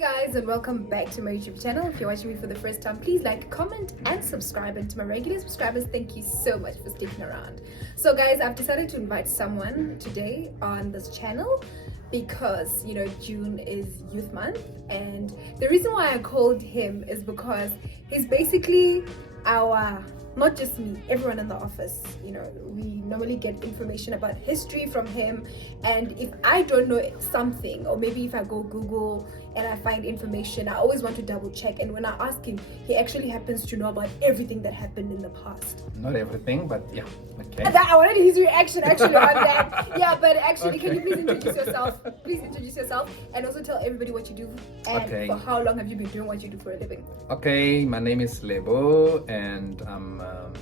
Guys, and welcome back to my YouTube channel. If you're watching me for the first time, please like, comment and subscribe, and to my regular subscribers, thank you so much for sticking around. So guys, I've decided to invite someone today on this channel because June is youth month, and the reason why I called him is because he's basically our, not just me, everyone in the office. We normally get information about history from him, and if I don't know something, or maybe if I go Google and I find information, I always want to double check. And when I ask him, he actually happens to know about everything that happened in the past. Not everything, but yeah, okay. I wanted his reaction actually on that. Yeah, but actually, Can you please introduce yourself? Please introduce yourself, and also tell everybody what you do, and for how long have you been doing what you do for a living? Okay, my name is Lebo, and I'm a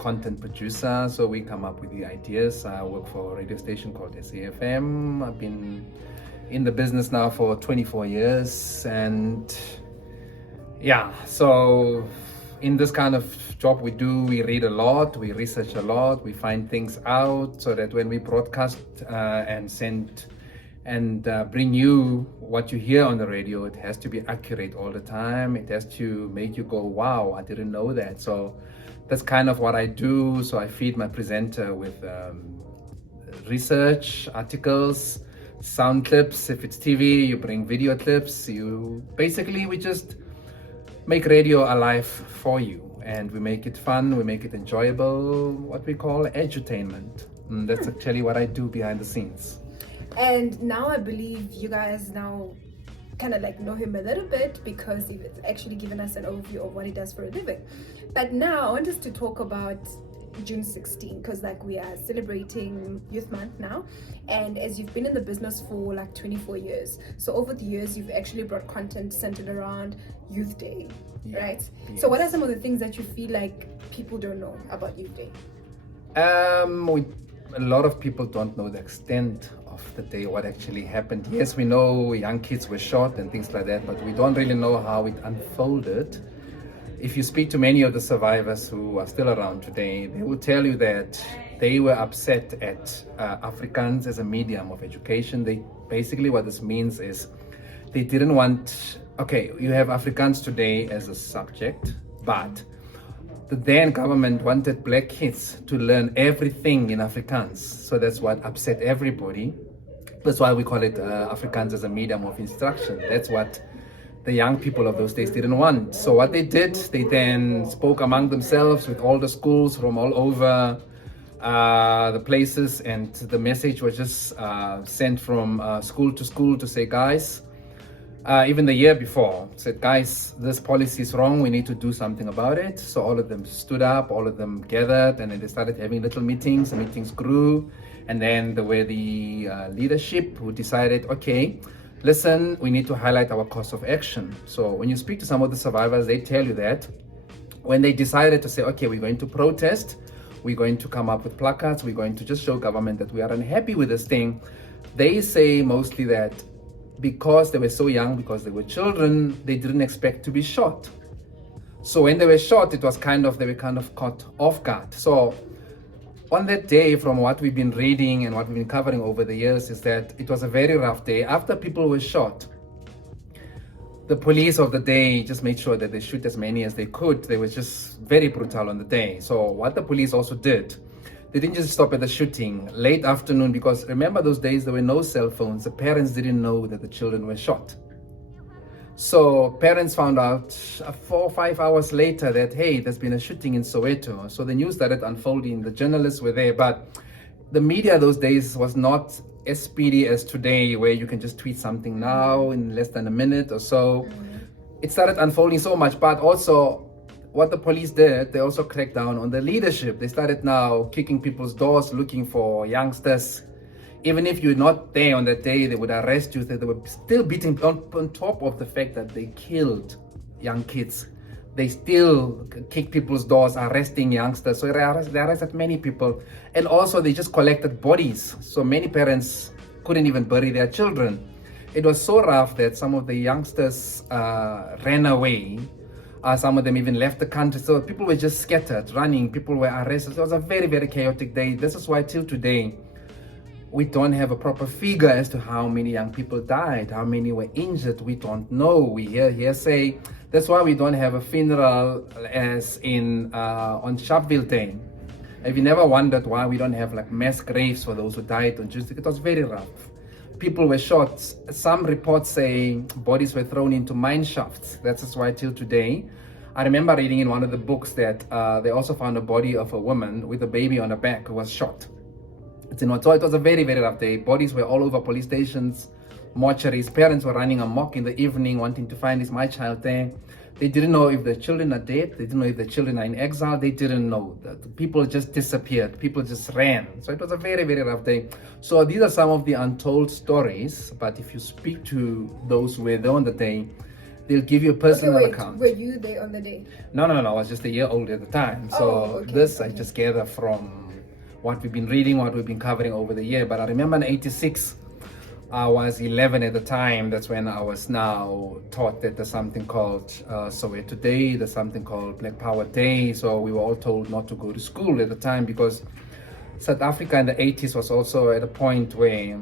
content producer. So we come up with the ideas. I work for a radio station called SAFM. I've been in the business now for 24 years, and yeah, so in this kind of job we do, we read a lot, we research a lot, we find things out, so that when we broadcast and send and bring you what you hear on the radio, it has to be accurate all the time. It has to make you go, wow, I didn't know that. So that's kind of what I do. So I feed my presenter with research articles, sound clips. If it's TV, you bring video clips. We just make radio alive for you, and we make it fun, we make it enjoyable, what we call edutainment. And that's actually what I do behind the scenes. And now I believe you guys now kind of know him a little bit, because he's actually given us an overview of what he does for a living. But now I want us to talk about June 16, because we are celebrating Youth Month now, and as you've been in the business for 24 years, so over the years you've actually brought content centered around Youth Day, right? Yes. So what are some of the things that you feel like people don't know about Youth Day? A lot of people don't know the extent of the day, what actually happened. Yes, we know young kids were shot and things like that, but we don't really know how it unfolded. If you speak to many of the survivors who are still around today, they will tell you that they were upset at Afrikaans as a medium of education. Basically what this means is they didn't want, you have Afrikaans today as a subject, but the then government wanted black kids to learn everything in Afrikaans. So that's what upset everybody. That's why we call it Afrikaans as a medium of instruction. That's what the young people of those days didn't want. So what they did, they then spoke among themselves with all the schools from all over the places, and the message was just sent from school to say, guys, even the year before, said, guys, this policy is wrong, we need to do something about it. So all of them stood up, all of them gathered, and then they started having little meetings. The meetings grew, and then there were the leadership who decided, listen, we need to highlight our course of action. So when you speak to some of the survivors, they tell you that when they decided to say, we're going to protest, we're going to come up with placards, we're going to just show government that we are unhappy with this thing, they say mostly that because they were so young, because they were children, they didn't expect to be shot. So when they were shot, they were kind of caught off guard. So on that day, from what we've been reading and what we've been covering over the years, is that it was a very rough day. After people were shot, the police of the day just made sure that they shoot as many as they could. They were just very brutal on the day. So what the police also did, they didn't just stop at the shooting. Late afternoon, because remember those days, there were no cell phones. The parents didn't know that the children were shot. So parents found out 4 or 5 hours later that, hey, there's been a shooting in Soweto. So the news started unfolding. The journalists were there, but the media those days was not as speedy as today, where you can just tweet something now in less than a minute or so. It started unfolding so much, but also what the police did, they also cracked down on the leadership. They started now kicking people's doors, looking for youngsters. Even if you're not there on that day, they would arrest you. They were still beating on top of the fact that they killed young kids. They still kick people's doors, arresting youngsters. So they arrested many people. And also they just collected bodies. So many parents couldn't even bury their children. It was so rough that some of the youngsters ran away. Some of them even left the country. So people were just scattered, running. People were arrested. It was a very, very chaotic day. This is why till today, we don't have a proper figure as to how many young people died, how many were injured. We don't know. We hear say. That's why we don't have a funeral as in on Sharpeville Day. Have you never wondered why we don't have like mass graves for those who died on Tuesday? It was very rough. People were shot. Some reports say bodies were thrown into mine shafts. That's why till today. I remember reading in one of the books that they also found a body of a woman with a baby on her back who was shot. So it was a very, very rough day. Bodies were all over police stations, mortuaries. Parents were running amok in the evening wanting to find, is my child there? They didn't know if the children are dead. They didn't know if the children are in exile. They didn't know. The people just disappeared. People just ran. So it was a very, very rough day. So these are some of the untold stories. But if you speak to those who were there on the day, they'll give you a personal account. Were you there on the day? No. I was just a year old at the time. So I just gather from what we've been reading, what we've been covering over the year. But I remember in '86, I was 11 at the time. That's when I was now taught that there's something called Soweto Day, there's something called Black Power Day. So we were all told not to go to school at the time because South Africa in the 80s was also at a point where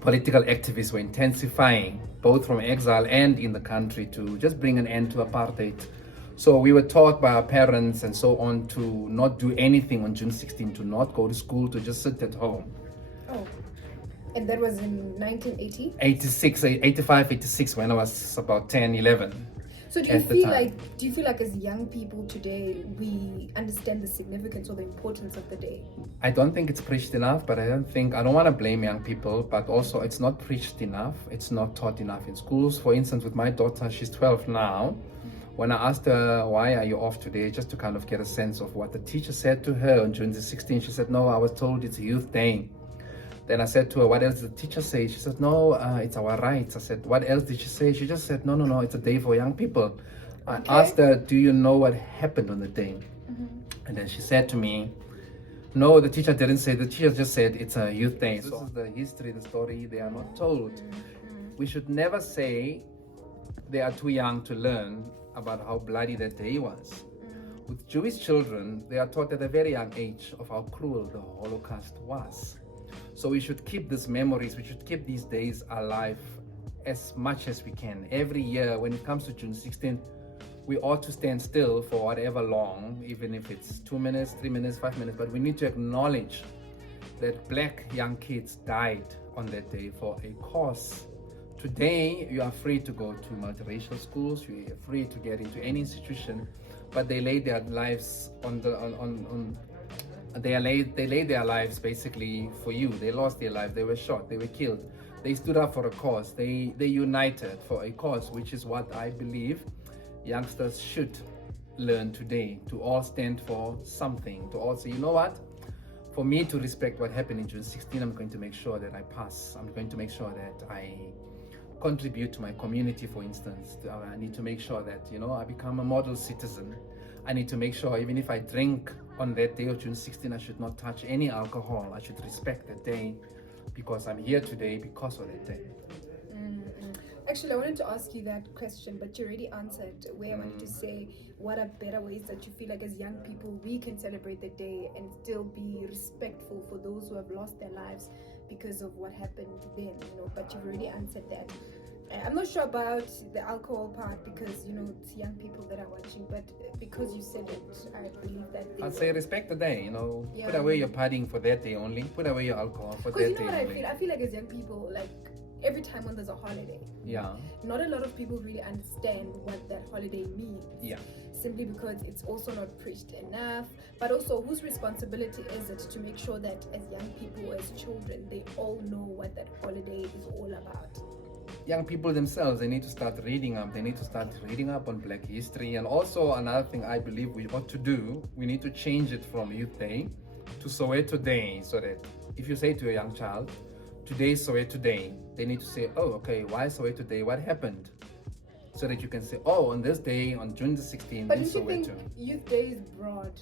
political activists were intensifying, both from exile and in the country, to just bring an end to apartheid. So we were taught by our parents and so on to not do anything on June 16, to not go to school, to just sit at home. Oh, and that was in 1980? 86, 85, 86, when I was about 10, 11. So do you feel like as young people today, we understand the significance or the importance of the day? I don't think it's preached enough, but I don't want to blame young people, but also it's not preached enough. It's not taught enough in schools. For instance, with my daughter, she's 12 now. When I asked her, why are you off today, just to kind of get a sense of what the teacher said to her on June the 16th, she said, no, I was told it's a youth day. Then I said to her, what else did the teacher say? She said, no, it's our rights. I said, what else did she say? She just said, no, it's a day for young people. I asked her, do you know what happened on the day? And then she said to me, no, the teacher didn't say. The teacher just said it's a youth day. This is the history, the story they are not told. We should never say they are too young to learn about how bloody that day was. With Jewish children, they are taught at a very young age of how cruel the Holocaust was. So we should keep these memories, we should keep these days alive as much as we can. Every year, when it comes to June 16th, we ought to stand still for whatever long, even if it's 2 minutes, 3 minutes, 5 minutes, but we need to acknowledge that black young kids died on that day for a cause. Today, you are free to go to multiracial schools, you are free to get into any institution, but they laid their lives they laid their lives basically for you. They lost their lives, they were shot, they were killed. They stood up for a cause, they united for a cause, which is what I believe youngsters should learn today, to all stand for something, to all say, you know what? For me to respect what happened in June 16, I'm going to make sure that I pass. I'm going to make sure that I contribute to my community, for instance. I need to make sure that, I become a model citizen. I need to make sure, even if I drink on that day of June 16, I should not touch any alcohol. I should respect that day because I'm here today because of that day. Actually, I wanted to ask you that question, but you already answered where I wanted to say, what are better ways that you feel like as young people we can celebrate the day and still be respectful for those who have lost their lives because of what happened then, but you've already answered that. I'm not sure about the alcohol part because, it's young people that are watching, but because you said it, I believe that I'd say respect the day, Put away your partying for that day only. Put away your alcohol for that day only. Because you know what I feel like as young people, every time when there's a holiday, not a lot of people really understand what that holiday means. Simply because it's also not preached enough, but also whose responsibility is it to make sure that as young people, as children, they all know what that holiday is all about. Young people themselves, they need to start reading up. They need to start reading up on Black history. And also another thing I believe we ought to do, we need to change it from Youth Day to Soweto Day, so that if you say to a young child, today is Soweto Day, they need to say, oh, okay, why Soweto Day? What happened? So that you can say, oh, on this day, on June the 16th, but in Soweto. But do you think Youth Day is broad?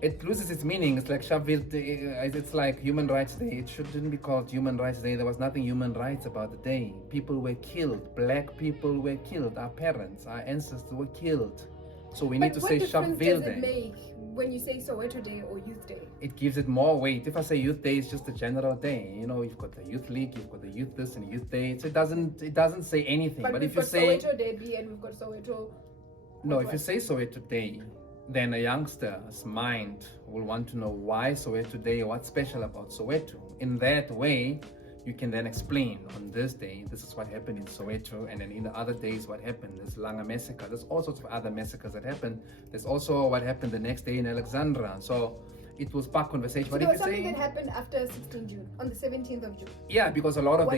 It loses its meaning. It's like Sharpeville Day. It's like Human Rights Day. It shouldn't be called Human Rights Day. There was nothing human rights about the day. People were killed. Black people were killed. Our parents, our ancestors were killed. So we need to say Sharpeville Day. when you say Soweto Day or Youth Day? It gives it more weight. If I say Youth Day, it's just a general day. You know, you've got the Youth League, you've got the Youth this and Youth Day. So it doesn't say anything. But if we've you got say Soweto Day B and we've got Soweto. no, if you say Soweto Day, then a youngster's mind will want to know why Soweto Day, what's special about Soweto. In that way, you can then explain on this day, this is what happened in Soweto, and then in the other days, what happened. There's Langa massacre. There's all sorts of other massacres that happened. There's also what happened the next day in Alexandra. So it will spark conversation. So but there if was you something say, that happened after 16 June, on the 17th of June. yeah, because a lot of What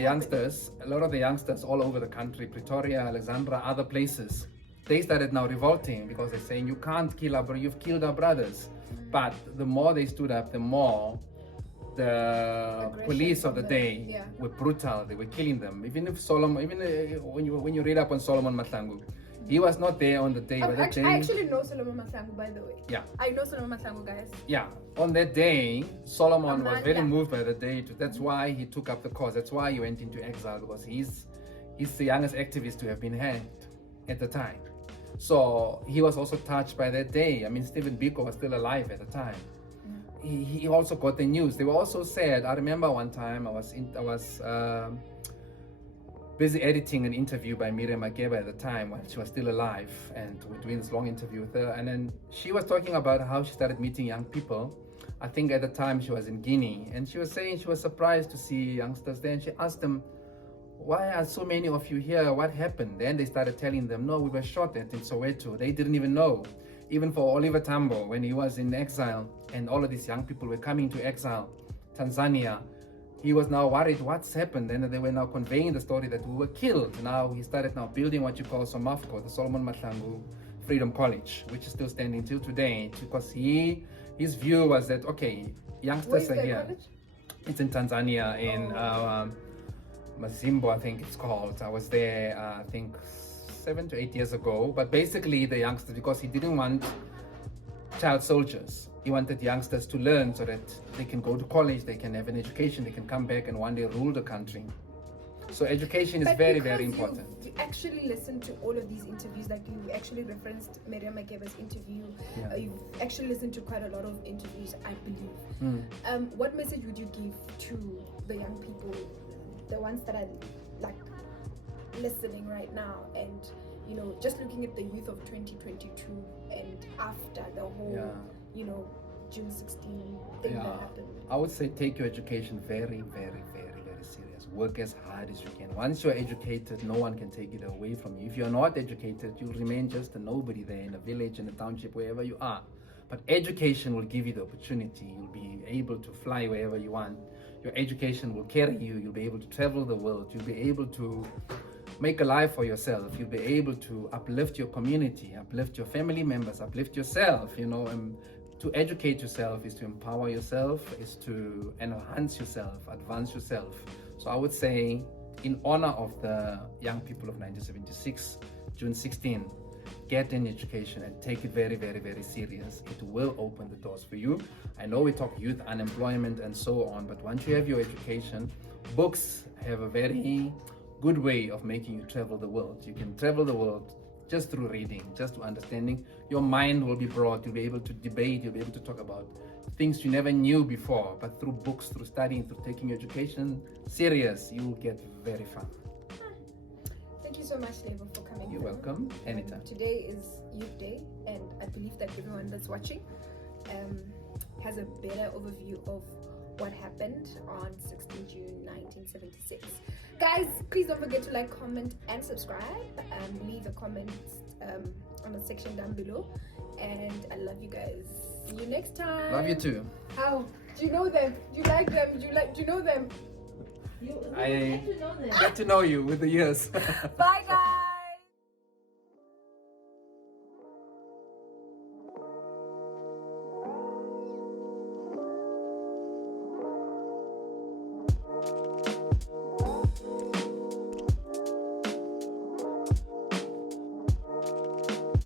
the youngsters all over the country, Pretoria, Alexandra, other places, they started now revolting because they're saying you can't kill our brother, you've killed our brothers. But the more they stood up, the more the Aggression police of the from day were brutal. They were killing them. Even when you read up on Solomon Mahlangu, he was not there on the day. I actually know Solomon Mahlangu, by the way. Yeah. I know Solomon Mahlangu, guys. Yeah, on that day, Solomon was very Amanda. moved by the day. That's why he took up the cause. That's why he went into exile, because he's the youngest activist to have been hanged at the time. So he was also touched by that day. I mean, Stephen Biko was still alive at the time. He also got the news. They were also sad. I remember one time I was busy editing an interview by Miriam Makeba at the time when she was still alive, and we're doing this long interview with her. And then she was talking about how she started meeting young people. I think at the time she was in Guinea, and she was saying she was surprised to see youngsters there. And she asked them, "Why are so many of you here? What happened?" Then they started telling them, "No, we were shot at in Soweto." They didn't even know. Even for Oliver Tambo, when he was in exile and all of these young people were coming to exile, Tanzania, he was now worried what's happened. And they were now conveying the story that we were killed. Now he started now building what you call SOMAFCO, the Solomon Mahlangu Freedom College, which is still standing till today, because his view was that, okay, youngsters are here. College? It's in Tanzania, in Mazimbo, I think it's called. I was there, I think 7 to 8 years ago. But basically the youngsters, because he didn't want child soldiers, he wanted youngsters to learn so that they can go to college, they can have an education, they can come back and one day rule the country. So education is very, very important. You actually listened to all of these interviews, like you actually referenced Miriam Makeba's interview. Yeah. You've actually listened to quite a lot of interviews, I believe. What message would you give to the young people, the ones that are like listening right now, and you know, just looking at the youth of 2022 and after the whole, you know, June 16 thing that happened? I would say take your education very, very, very, very serious. Work as hard as you can. Once you're educated, no one can take it away from you. If you're not educated, you'll remain just a nobody there in a village, in a township, wherever you are. But education will give you the opportunity. You'll be able to fly wherever you want. Your education will carry you. You'll be able to travel the world. You'll be able to make a life for yourself. You'll be able to uplift your community, uplift your family members, uplift yourself, you know. To educate yourself is to empower yourself, is to enhance yourself, advance yourself. So I would say, in honor of the young people of 1976, June 16, get an education and take it very, very, very serious. It will open the doors for you. I know we talk youth unemployment and so on, but once you have your education, books have a very good way of making you travel the world. You can travel the world just through reading, just through understanding. Your mind will be broad. You'll be able to debate. You'll be able to talk about things you never knew before. But through books, through studying, through taking your education serious, you will get very far. Thank you so much, Lebo, for coming. You're welcome. Anytime. Today is Youth Day, and I believe that everyone that's watching has a better overview of what happened on 16 June 1976. Guys, please don't forget to like, comment, and subscribe. Leave a comment on the section down below. And I love you guys. See you next time. Love you too. How? Do you know them? Do you like them? Do you know them? I get to know you with the years. Bye, guys.